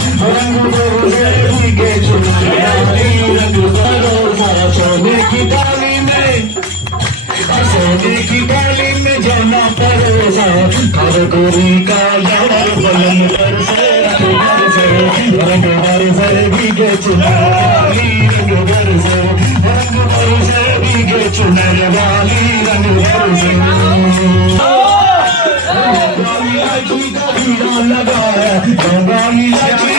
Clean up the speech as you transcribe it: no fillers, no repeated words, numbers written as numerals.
रंग बरसे भीगे चुनर वाली, रंग बरसा सोने की डाली में, सोने की डाली में जाना परोसा, हर गोरी का यार बलन बरसे, रंग बरसे भीगे चुनर वाली, रंग बरसे भीगे चुनर वाली, रंग बरसे